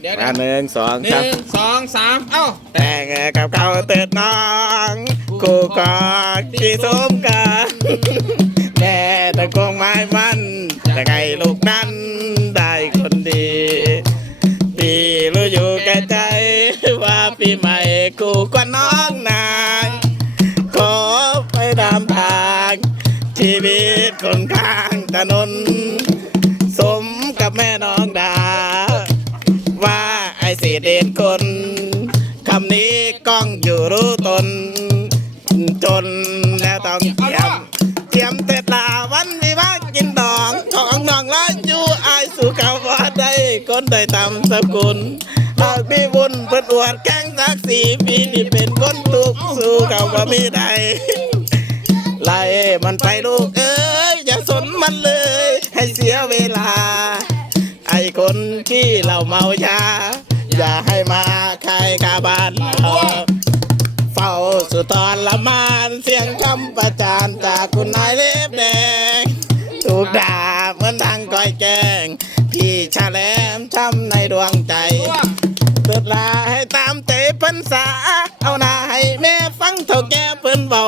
เดี๋ยวมาหนึ่งสองหครับนึ่งสองสามเอ้า แต่งกับเขาเติดน้องกูกอดที่สมกันแม่ตะโกงไม้มันแต่ไงลูกนั้นได้คนดี พี่รู้อยู่แก่ใจว่าปีใหม่กูกว่าน้องนายขอไปตามทางชีวิตคนข้างถนน สมกับแม่น้องดาว่าไอ้ สีเด่นคนคำนี้ก้องอยู่รู้ตน จนแล้วต้องเทียมเทียมเตตาวันวิวากินดองของน้องละอยู่อายสู่เขาว่าได้คนได้ตามสกุลหากมีบุญเปิดอวดแข้งสักสีปีนี่เป็นคนทุกข์สู่เขาว่ามีใดไล่มันไปลูกเอ้ยอย่าสนมันเลย ให้เสียเวลา ไอ้คนที่เราเมายา อย่าให้มาใครกาบานเราเฝ้าสุตอนละมานเสียงคำประจานจากคุณนายเล็บแดงถูกด่าเหมือนทางก้อยแกงพี่ชาแหลมช้ำในดวงใจเปิดลาให้ตามเตะพันษา เอาหน้าให้แม่ฟังเท่าแก่เพิ่นเบา